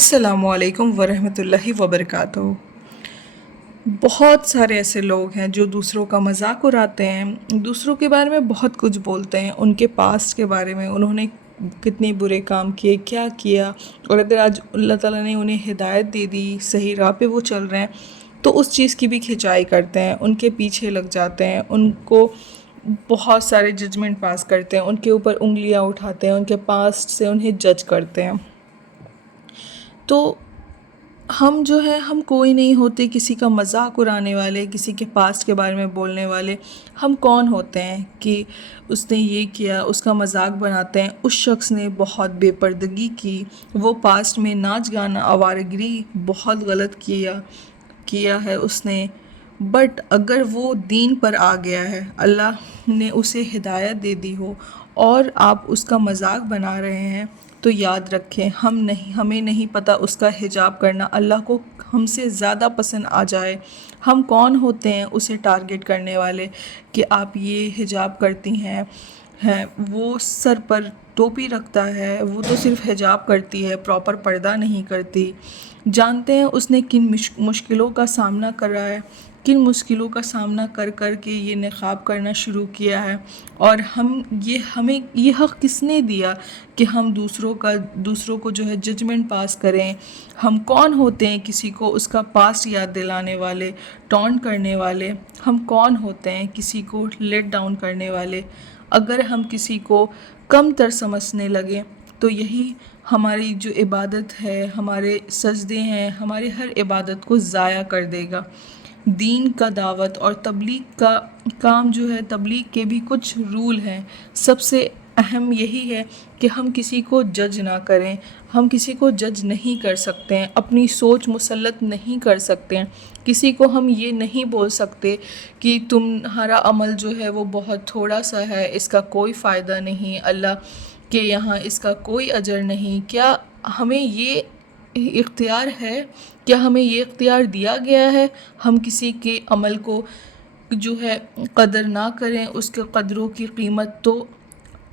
السلام علیکم ورحمۃ اللہ وبرکاتہ۔ بہت سارے ایسے لوگ ہیں جو دوسروں کا مذاق اڑاتے ہیں، دوسروں کے بارے میں بہت کچھ بولتے ہیں، ان کے پاسٹ کے بارے میں، انہوں نے کتنے برے کام کیے، کیا کیا، اور اگر آج اللہ تعالیٰ نے انہیں ہدایت دے دی، صحیح راہ پہ وہ چل رہے ہیں، تو اس چیز کی بھی کھنچائی کرتے ہیں، ان کے پیچھے لگ جاتے ہیں، ان کو بہت سارے ججمنٹ پاس کرتے ہیں، ان کے اوپر انگلیاں اٹھاتے ہیں، ان کے پاسٹ سے انہیں جج کرتے ہیں۔ تو ہم جو ہے ہم کوئی نہیں ہوتے کسی کا مذاق اڑانے والے، کسی کے پاسٹ کے بارے میں بولنے والے۔ ہم کون ہوتے ہیں کہ اس نے یہ کیا، اس کا مذاق بناتے ہیں۔ اس شخص نے بہت بے پردگی کی، وہ پاسٹ میں ناچ گانا، آوارگری بہت غلط کیا ہے اس نے، بٹ اگر وہ دین پر آ گیا ہے، اللہ نے اسے ہدایت دے دی ہو اور آپ اس کا مذاق بنا رہے ہیں، تو یاد رکھیں ہمیں نہیں پتہ اس کا حجاب کرنا اللہ کو ہم سے زیادہ پسند آ جائے۔ ہم کون ہوتے ہیں اسے ٹارگٹ کرنے والے کہ آپ یہ حجاب کرتی ہیں، وہ سر پر ٹوپی رکھتا ہے، وہ تو صرف حجاب کرتی ہے، پراپر پردہ نہیں کرتی۔ جانتے ہیں اس نے کن مشکلوں کا سامنا کرا ہے، کن مشکلوں کا سامنا کر کے یہ نقاب کرنا شروع کیا ہے، اور ہمیں یہ حق کس نے دیا کہ ہم دوسروں کو جو ہے ججمنٹ پاس کریں۔ ہم کون ہوتے ہیں کسی کو اس کا پاسٹ یاد دلانے والے، ٹونٹ کرنے والے؟ ہم کون ہوتے ہیں کسی کو لیٹ ڈاؤن کرنے والے؟ اگر ہم کسی کو کم تر سمجھنے لگیں تو یہی ہماری جو عبادت ہے، ہمارے سجدے ہیں، ہمارے ہر عبادت کو ضائع کر دے گا۔ دین کا دعوت اور تبلیغ کا کام جو ہے، تبلیغ کے بھی کچھ رول ہیں۔ سب سے اہم یہی ہے کہ ہم کسی کو جج نہ کریں، ہم کسی کو جج نہیں کر سکتے ہیں، اپنی سوچ مسلط نہیں کر سکتے ہیں، کسی کو ہم یہ نہیں بول سکتے کہ تمہارا عمل جو ہے وہ بہت تھوڑا سا ہے، اس کا کوئی فائدہ نہیں، اللہ کے یہاں اس کا کوئی اجر نہیں۔ کیا ہمیں یہ اختیار ہے؟ کیا ہمیں یہ اختیار دیا گیا ہے ہم کسی کے عمل کو جو ہے قدر نہ کریں؟ اس کے قدروں کی قیمت تو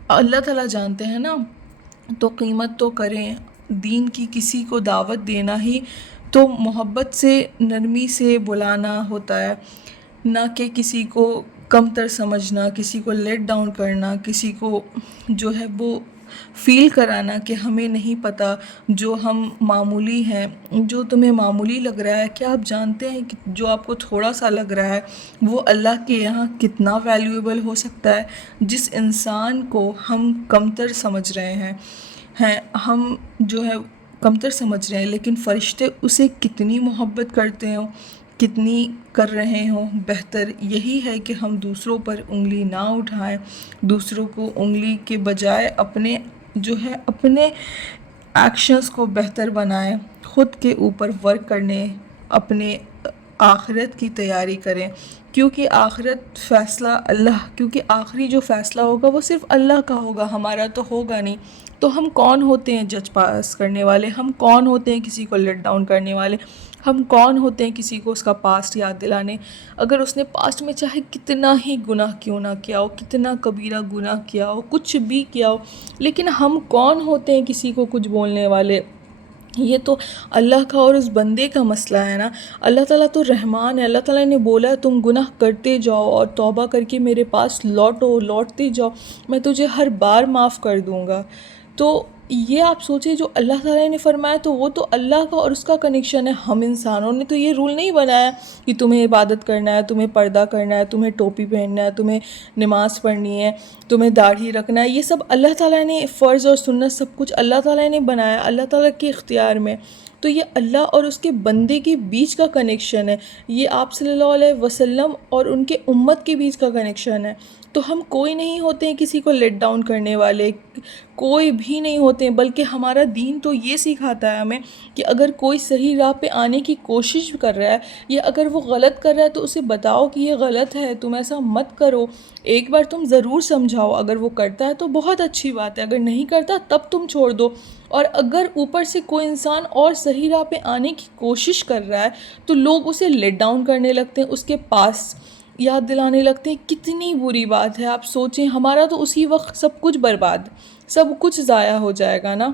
اللہ تعالیٰ جانتے ہیں نا، تو قیمت تو کریں۔ دین کی کسی کو دعوت دینا ہی تو محبت سے، نرمی سے بلانا ہوتا ہے، نہ کہ کسی کو کم تر سمجھنا، کسی کو لیٹ ڈاؤن کرنا، کسی کو جو ہے وہ فیل کرانا کہ ہمیں نہیں پتہ، جو ہم معمولی ہیں، جو تمہیں معمولی لگ رہا ہے، کیا آپ جانتے ہیں کہ جو آپ کو تھوڑا سا لگ رہا ہے وہ اللہ کے یہاں کتنا ویلیویبل ہو سکتا ہے؟ جس انسان کو ہم کمتر سمجھ رہے ہیں ہم جو ہے کمتر سمجھ رہے ہیں، لیکن فرشتے اسے کتنی محبت کرتے ہوں، کتنی کر رہے ہوں۔ بہتر یہی ہے کہ ہم دوسروں پر انگلی نہ اٹھائیں، دوسروں کو انگلی کے بجائے اپنے ایکشنز کو بہتر بنائیں، خود کے اوپر ورک کرنے، اپنے آخرت کی تیاری کریں، کیونکہ آخری جو فیصلہ ہوگا وہ صرف اللہ کا ہوگا، ہمارا تو ہوگا نہیں۔ تو ہم کون ہوتے ہیں جج پاس کرنے والے؟ ہم کون ہوتے ہیں کسی کو لیٹ ڈاؤن کرنے والے؟ ہم کون ہوتے ہیں کسی کو اس کا پاسٹ یاد دلانے؟ اگر اس نے پاسٹ میں چاہے کتنا ہی گناہ کیوں نہ کیا ہو، کتنا کبیرہ گناہ کیا ہو، کچھ بھی کیا ہو، لیکن ہم کون ہوتے ہیں کسی کو کچھ بولنے والے؟ یہ تو اللہ کا اور اس بندے کا مسئلہ ہے نا۔ اللہ تعالیٰ تو رحمان ہے، اللہ تعالیٰ نے بولا ہے تم گناہ کرتے جاؤ اور توبہ کر کے میرے پاس لوٹتے جاؤ، میں تجھے ہر بار معاف کر دوں گا۔ تو یہ آپ سوچیں، جو اللہ تعالیٰ نے فرمایا تو وہ تو اللہ کا اور اس کا کنیکشن ہے۔ ہم انسانوں نے تو یہ رول نہیں بنایا کہ تمہیں عبادت کرنا ہے، تمہیں پردہ کرنا ہے، تمہیں ٹوپی پہننا ہے، تمہیں نماز پڑھنی ہے، تمہیں داڑھی رکھنا ہے۔ یہ سب اللہ تعالیٰ نے، فرض اور سنت سب کچھ اللہ تعالیٰ نے بنایا، اللہ تعالیٰ کے اختیار میں۔ تو یہ اللہ اور اس کے بندے کے بیچ کا کنیکشن ہے، یہ آپ صلی اللہ علیہ وسلم اور ان کے امت کے بیچ کا کنیکشن ہے۔ تو ہم کوئی نہیں ہوتے ہیں کسی کو لیٹ ڈاؤن کرنے والے، کوئی بھی نہیں ہوتے ہیں، بلکہ ہمارا دین تو یہ سکھاتا ہے ہمیں کہ اگر کوئی صحیح راہ پہ آنے کی کوشش کر رہا ہے یا اگر وہ غلط کر رہا ہے تو اسے بتاؤ کہ یہ غلط ہے، تم ایسا مت کرو۔ ایک بار تم ضرور سمجھاؤ، اگر وہ کرتا ہے تو بہت اچھی بات ہے، اگر نہیں کرتا تب تم چھوڑ دو۔ اور اگر اوپر سے کوئی انسان اور صحیح راہ پہ آنے کی کوشش کر رہا ہے تو لوگ اسے لیٹ ڈاؤن کرنے لگتے ہیں، اس کے پاس یاد دلانے لگتے ہیں۔ کتنی بری بات ہے، آپ سوچیں، ہمارا تو اسی وقت سب کچھ برباد، سب کچھ ضائع ہو جائے گا نا۔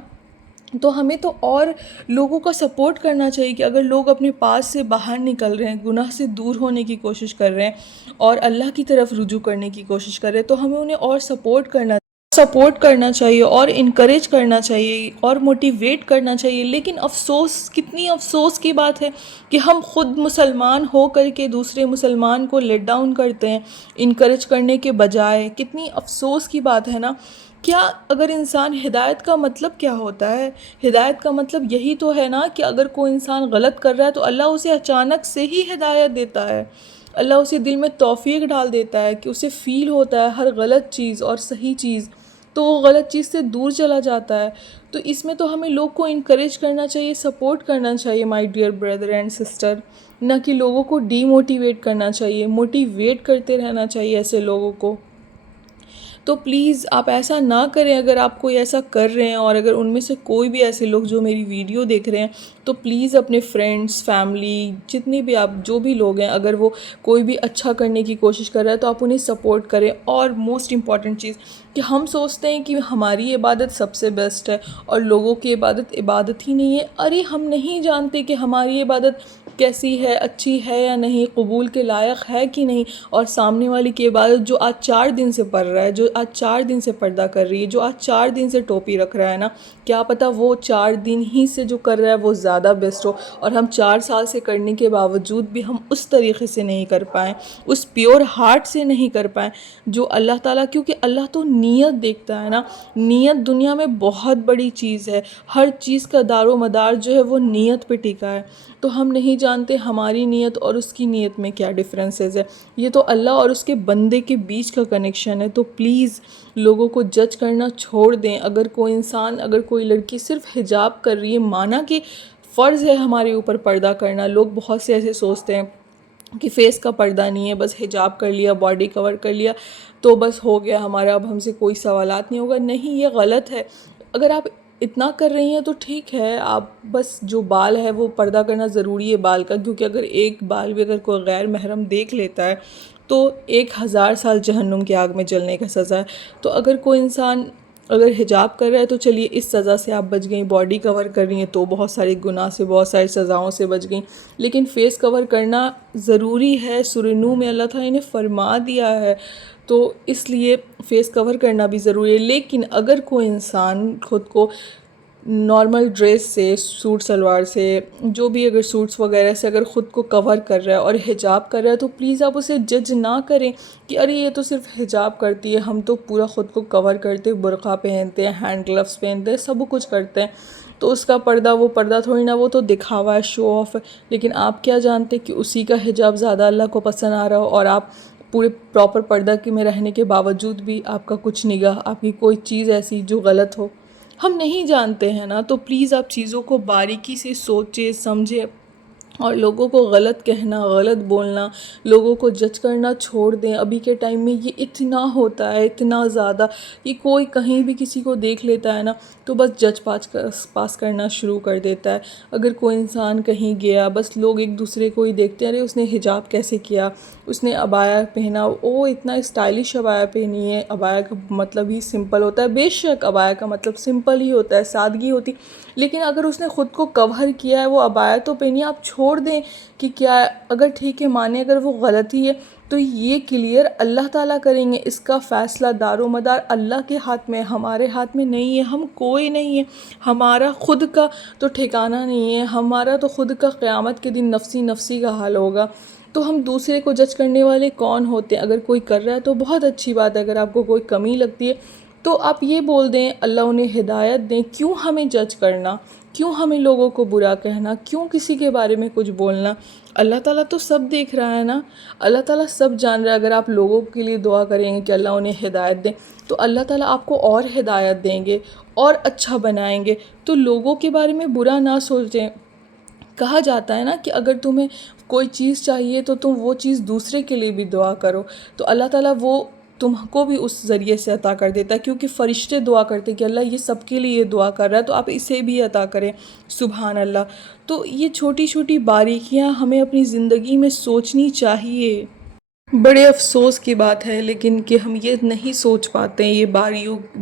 تو ہمیں تو اور لوگوں کا سپورٹ کرنا چاہیے کہ اگر لوگ اپنے پاس سے باہر نکل رہے ہیں، گناہ سے دور ہونے کی کوشش کر رہے ہیں اور اللہ کی طرف رجوع کرنے کی کوشش کر رہے ہیں، تو ہمیں انہیں اور سپورٹ کرنا چاہیے اور انکریج کرنا چاہیے اور موٹیویٹ کرنا چاہیے۔ لیکن افسوس، کتنی افسوس کی بات ہے کہ ہم خود مسلمان ہو کر کے دوسرے مسلمان کو لیٹ ڈاؤن کرتے ہیں انکریج کرنے کے بجائے۔ کتنی افسوس کی بات ہے نا۔ کیا اگر انسان، ہدایت کا مطلب کیا ہوتا ہے؟ ہدایت کا مطلب یہی تو ہے نا کہ اگر کوئی انسان غلط کر رہا ہے تو اللہ اسے اچانک سے ہی ہدایت دیتا ہے، اللہ اسے دل میں توفیق ڈال دیتا ہے کہ اسے فیل ہوتا ہے ہر غلط چیز اور صحیح چیز، تو وہ غلط چیز سے دور چلا جاتا ہے۔ تو اس میں تو ہمیں لوگ کو انکریج کرنا چاہیے، سپورٹ کرنا چاہیے my dear brother and sister, نہ کہ لوگوں کو ڈی موٹیویٹ کرنا چاہیے، موٹیویٹ کرتے رہنا چاہیے ایسے لوگوں کو۔ تو پلیز آپ ایسا نہ کریں۔ اگر آپ کوئی ایسا کر رہے ہیں اور اگر ان میں سے کوئی بھی ایسے لوگ جو میری ویڈیو دیکھ رہے ہیں، تو پلیز اپنے فرینڈس، فیملی، جتنی بھی آپ جو بھی لوگ ہیں، اگر وہ کوئی بھی اچھا کرنے کی کوشش کر رہا ہے تو آپ انہیں سپورٹ کریں۔ اور موسٹ امپورٹنٹ چیز کہ ہم سوچتے ہیں کہ ہماری عبادت سب سے بیسٹ ہے اور لوگوں کی عبادت ہی نہیں ہے۔ ارے ہم نہیں جانتے کہ ہماری عبادت کیسی ہے، اچھی ہے یا نہیں، قبول کے لائق ہے کہ نہیں، اور سامنے والی کی عبادت جو آج 4 دن سے پڑھ رہا ہے، جو آج 4 دن سے پردہ کر رہی ہے، جو آج 4 دن سے ٹوپی رکھ رہا ہے نا، کیا پتہ وہ 4 دن ہی سے جو کر رہا ہے وہ زیادہ بیسٹ ہو، اور ہم 4 سال سے کرنے کے باوجود بھی ہم اس طریقے سے نہیں کر پائیں، اس پیور ہارٹ سے نہیں کر پائیں جو اللہ تعالیٰ، کیونکہ اللہ تو نیت دیکھتا ہے نا۔ نیت دنیا میں بہت بڑی چیز ہے، ہر چیز کا دار و مدار جو ہے وہ نیت پہ ٹکا ہے۔ تو ہم نہیں جانتے ہماری نیت اور اس کی نیت میں کیا ڈفرینسز ہے، یہ تو اللہ اور اس کے بندے کے بیچ کا کنیکشن ہے۔ تو پلیز لوگوں کو جج کرنا چھوڑ دیں۔ اگر کوئی انسان، اگر کوئی لڑکی صرف حجاب کر رہی ہے، مانا کہ فرض ہے ہمارے اوپر پردہ کرنا، لوگ بہت سے ایسے سوچتے ہیں کہ فیس کا پردہ نہیں ہے، بس حجاب کر لیا، باڈی کور کر لیا تو بس ہو گیا ہمارا، اب ہم سے کوئی سوالات نہیں ہوگا۔ نہیں، یہ غلط ہے۔ اگر آپ اتنا کر رہی ہیں تو ٹھیک ہے، آپ بس جو بال ہے وہ پردہ کرنا ضروری ہے بال کا، کیونکہ اگر ایک بال بھی اگر کوئی غیر محرم دیکھ لیتا ہے تو 1000 سال جہنم کی آگ میں جلنے کا سزا ہے۔ تو اگر کوئی انسان اگر حجاب کر رہا ہے تو چلیے اس سزا سے آپ بچ گئیں، باڈی کور کر رہی ہیں تو بہت سارے گناہ سے، بہت ساری سزاؤں سے بچ گئیں، لیکن فیس کور کرنا ضروری ہے۔ سورہ نور میں اللہ تعالیٰ نے فرما دیا ہے، تو اس لیے فیس کور کرنا بھی ضروری ہے۔ لیکن اگر کوئی انسان خود کو نارمل ڈریس سے، سوٹ سلوار سے، جو بھی اگر سوٹس وغیرہ سے اگر خود کو کور کر رہا ہے اور حجاب کر رہا ہے، تو پلیز آپ اسے جج نہ کریں کہ ارے یہ تو صرف حجاب کرتی ہے، ہم تو پورا خود کو کور کرتے، برقع پہنتے ہیں، ہینڈ گلوز پہنتے ہیں، سب کچھ کرتے ہیں، تو اس کا پردہ وہ پردہ تھوڑی نا، وہ تو دکھاوا ہے، شو آف ہے۔ لیکن آپ کیا جانتے کہ اسی کا حجاب زیادہ اللہ کو پسند آ رہا ہو، اور آپ پورے پراپر پردہ کے میں رہنے کے باوجود بھی آپ کا کچھ نگاہ، آپ کی کوئی چیز ایسی جو غلط ہو، ہم نہیں جانتے ہیں نا۔ تو پلیز آپ چیزوں کو باریکی سے سوچیں، سمجھیں، اور لوگوں کو غلط کہنا، غلط بولنا، لوگوں کو جج کرنا چھوڑ دیں۔ ابھی کے ٹائم میں یہ اتنا ہوتا ہے، اتنا زیادہ، کہ کوئی کہیں بھی کسی کو دیکھ لیتا ہے نا تو بس جج پاس کرنا شروع کر دیتا ہے۔ اگر کوئی انسان کہیں گیا، بس لوگ ایک دوسرے کو ہی دیکھتے ہیں، ارے اس نے حجاب کیسے کیا، اس نے عبایا پہنا، او اتنا اسٹائلش عبایا پہنی ہے۔ عبایا کا مطلب ہی سمپل ہوتا ہے، بے شک عبایا کا مطلب سمپل ہی ہوتا ہے، سادگی ہوتی، لیکن اگر اس نے خود کو کور کیا ہے، وہ عبایا تو پہنی، آپ چھوڑ دیں کہ کیا ہے، اگر ٹھیک ہے مانے اگر وہ غلطی ہے تو یہ کلیئر اللہ تعالیٰ کریں گے، اس کا فیصلہ دار و مدار اللہ کے ہاتھ میں، ہمارے ہاتھ میں نہیں ہے، ہم کوئی نہیں ہے، ہمارا خود کا تو ٹھکانہ نہیں ہے، ہمارا تو خود کا قیامت کے دن نفسی نفسی کا حال ہوگا۔ تو ہم دوسرے کو جج کرنے والے کون ہوتے ہیں؟ اگر کوئی کر رہا ہے تو بہت اچھی بات ہے، اگر آپ کو کوئی کمی لگتی ہے تو آپ یہ بول دیں، اللہ انہیں ہدایت دیں۔ کیوں ہمیں جج کرنا، کیوں ہمیں لوگوں کو برا کہنا، کیوں کسی کے بارے میں کچھ بولنا؟ اللہ تعالیٰ تو سب دیکھ رہا ہے نا، اللہ تعالیٰ سب جان رہا ہے۔ اگر آپ لوگوں کے لیے دعا کریں گے کہ اللہ انہیں ہدایت دیں، تو اللہ تعالیٰ آپ کو اور ہدایت دیں گے اور اچھا بنائیں گے۔ تو لوگوں کے بارے میں برا نہ سوچیں۔ کہا جاتا ہے نا کہ اگر تمہیں کوئی چیز چاہیے تو تم وہ چیز دوسرے کے لیے بھی دعا کرو، تو اللہ تعالیٰ وہ تم کو بھی اس ذریعے سے عطا کر دیتا ہے، کیونکہ فرشتے دعا کرتے کہ اللہ یہ سب کے لیے دعا کر رہا ہے تو آپ اسے بھی عطا کریں۔ سبحان اللہ۔ تو یہ چھوٹی چھوٹی باریکیاں ہمیں اپنی زندگی میں سوچنی چاہیے۔ بڑے افسوس کی بات ہے لیکن کہ ہم یہ نہیں سوچ پاتے ہیں، یہ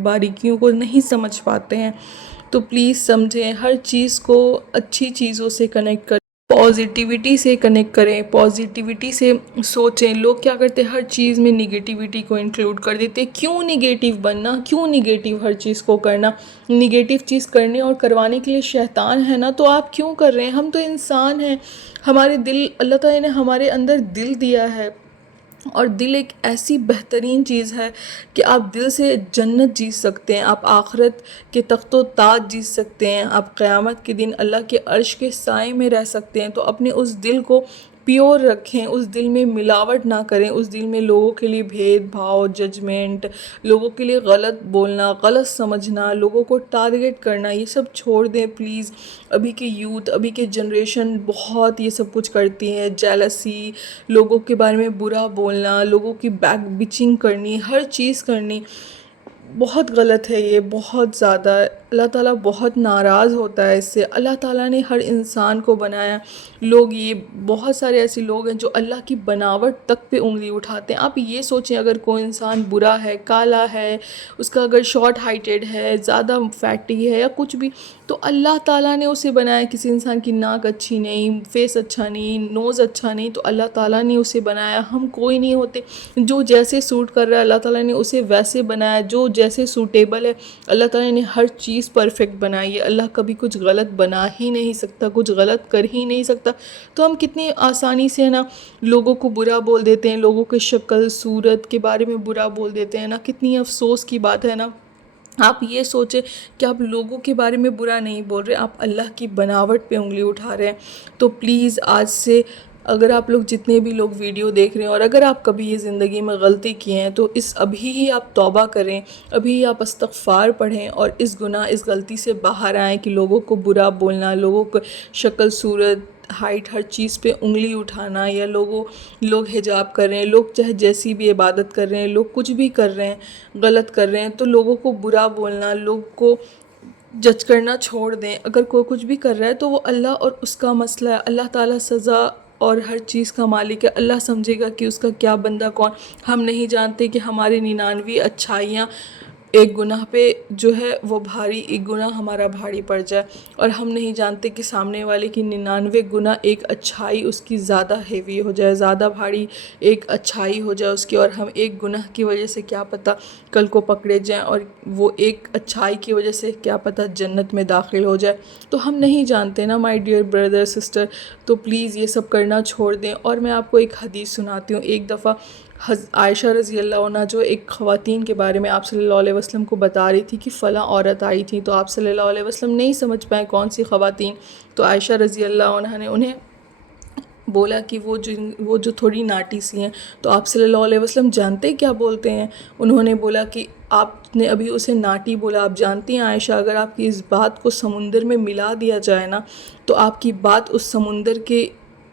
باریکیوں کو نہیں سمجھ پاتے ہیں۔ تو پلیز سمجھیں، ہر چیز کو اچھی چیزوں سے کنیکٹ کریں، پازیٹیوٹی سے کنیکٹ کریں، پازیٹیوٹی سے سوچیں۔ لوگ کیا کرتے ہیں، ہر چیز میں نگیٹیوٹی کو انکلوڈ کر دیتے، کیوں نگیٹیو بننا، کیوں نگیٹیو ہر چیز کو کرنا، نگیٹیو چیز کرنے اور کروانے کے لیے شیطان ہے نا، تو آپ کیوں کر رہے ہیں؟ ہم تو انسان ہیں، ہمارے دل، اللہ تعالیٰ نے ہمارے اندر دل دیا ہے، اور دل ایک ایسی بہترین چیز ہے کہ آپ دل سے جنت جیت سکتے ہیں، آپ آخرت کے تخت و تاج جیت سکتے ہیں، آپ قیامت کے دن اللہ کے عرش کے سائے میں رہ سکتے ہیں۔ تو اپنے اس دل کو پیور رکھیں، اس دل میں ملاوٹ نہ کریں، اس دل میں لوگوں کے لیے بھید بھاؤ، ججمنٹ، لوگوں کے لیے غلط بولنا، غلط سمجھنا، لوگوں کو ٹارگٹ کرنا، یہ سب چھوڑ دیں پلیز۔ ابھی کے یوتھ، ابھی کے جنریشن بہت یہ سب کچھ کرتی ہیں، جیلسی، لوگوں کے بارے میں برا بولنا، لوگوں کی بیک بچنگ کرنی، ہر چیز کرنی، بہت غلط ہے یہ، بہت زیادہ۔ اللہ تعالیٰ بہت ناراض ہوتا ہے اس سے۔ اللہ تعالیٰ نے ہر انسان کو بنایا، لوگ یہ بہت سارے ایسے لوگ ہیں جو اللہ کی بناوٹ تک پہ انگلی اٹھاتے ہیں۔ آپ یہ سوچیں، اگر کوئی انسان برا ہے، کالا ہے، اس کا اگر شارٹ ہائٹڈ ہے، زیادہ فیٹی ہے یا کچھ بھی، تو اللہ تعالیٰ نے اسے بنایا۔ کسی انسان کی ناک اچھی نہیں، فیس اچھا نہیں، نوز اچھا نہیں، تو اللہ تعالیٰ نے اسے بنایا۔ ہم کوئی نہیں ہوتے، جو جیسے سوٹ کر رہا ہے اللہ تعالیٰ نے اسے ویسے بنایا، جو جیسے سوٹیبل ہے۔ اللہ تعالیٰ نے ہر چیز پرفیکٹ بنائی ہے، اللہ کبھی کچھ غلط بنا ہی نہیں سکتا، کچھ غلط کر ہی نہیں سکتا۔ تو ہم کتنی آسانی سے نا لوگوں کو برا بول دیتے ہیں، لوگوں کے شکل صورت کے بارے میں برا بول دیتے ہیں نا، کتنی افسوس کی بات ہے نا۔ آپ یہ سوچیں کہ آپ لوگوں کے بارے میں برا نہیں بول رہے، آپ اللہ کی بناوٹ پہ انگلی اٹھا رہے ہیں۔ تو پلیز آج سے اگر آپ لوگ جتنے بھی لوگ ویڈیو دیکھ رہے ہیں، اور اگر آپ کبھی یہ زندگی میں غلطی کیے ہیں، تو ابھی ہی آپ توبہ کریں، ابھی ہی آپ استغفار پڑھیں، اور اس گناہ، اس غلطی سے باہر آئیں کہ لوگوں کو برا بولنا، لوگوں کو شکل صورت، ہائٹ، ہر چیز پہ انگلی اٹھانا، یا لوگ حجاب کر رہے ہیں، لوگ چاہے جیسی بھی عبادت کر رہے ہیں، لوگ کچھ بھی کر رہے ہیں، غلط کر رہے ہیں، تو لوگوں کو برا بولنا، لوگ کو جج کرنا چھوڑ دیں۔ اگر کوئی کچھ بھی کر رہا ہے تو وہ اللہ اور اس کا مسئلہ ہے، اللہ تعالیٰ سزا اور ہر چیز کا مالک ہے، اللہ سمجھے گا کہ اس کا کیا بندہ کون۔ ہم نہیں جانتے کہ ہمارے 99 اچھائیاں ایک گناہ پہ جو ہے وہ بھاری، ایک گناہ ہمارا بھاری پڑ جائے، اور ہم نہیں جانتے کہ سامنے والے کی 99 گناہ ایک اچھائی اس کی زیادہ ہیوی ہو جائے، زیادہ بھاری ایک اچھائی ہو جائے اس کی، اور ہم ایک گناہ کی وجہ سے کیا پتہ کل کو پکڑے جائیں، اور وہ ایک اچھائی کی وجہ سے کیا پتہ جنت میں داخل ہو جائے۔ تو ہم نہیں جانتے نا مائی ڈیئر بردر سسٹر، تو پلیز یہ سب کرنا چھوڑ دیں۔ اور میں آپ کو ایک حدیث سناتی ہوں۔ ایک دفعہ عائشہ رضی اللہ عنہ جو ایک خواتین کے بارے میں آپ صلی اللہ علیہ وسلم کو بتا رہی تھی کہ فلاں عورت آئی تھی، تو آپ صلی اللہ علیہ وسلم نہیں سمجھ پائے کون سی خواتین، تو عائشہ رضی اللہ عنہ نے انہیں بولا کہ وہ جو تھوڑی ناٹی سی ہیں، تو آپ صلی اللہ علیہ وسلم جانتے کیا بولتے ہیں؟ انہوں نے بولا کہ آپ نے ابھی اسے ناٹی بولا، آپ جانتی ہیں عائشہ، اگر آپ کی اس بات کو سمندر میں ملا دیا جائے نا، تو آپ کی بات اس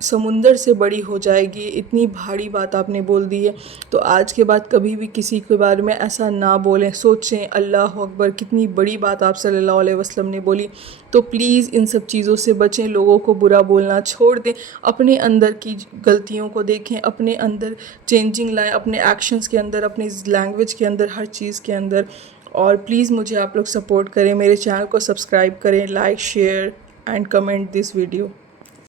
سمندر سے بڑی ہو جائے گی، اتنی بھاری بات آپ نے بول دی ہے۔ تو آج کے بعد کبھی بھی کسی کے بارے میں ایسا نہ بولیں، سوچیں اللہ اکبر، کتنی بڑی بات آپ صلی اللہ علیہ وسلم نے بولی۔ تو پلیز ان سب چیزوں سے بچیں، لوگوں کو برا بولنا چھوڑ دیں، اپنے اندر کی غلطیوں کو دیکھیں، اپنے اندر چینجنگ لائیں، اپنے ایکشنز کے اندر، اپنی لینگویج کے اندر، ہر چیز کے اندر۔ اور پلیز مجھے آپ لوگ سپورٹ کریں، میرے چینل کو سبسکرائب کریں، like, share and comment this video.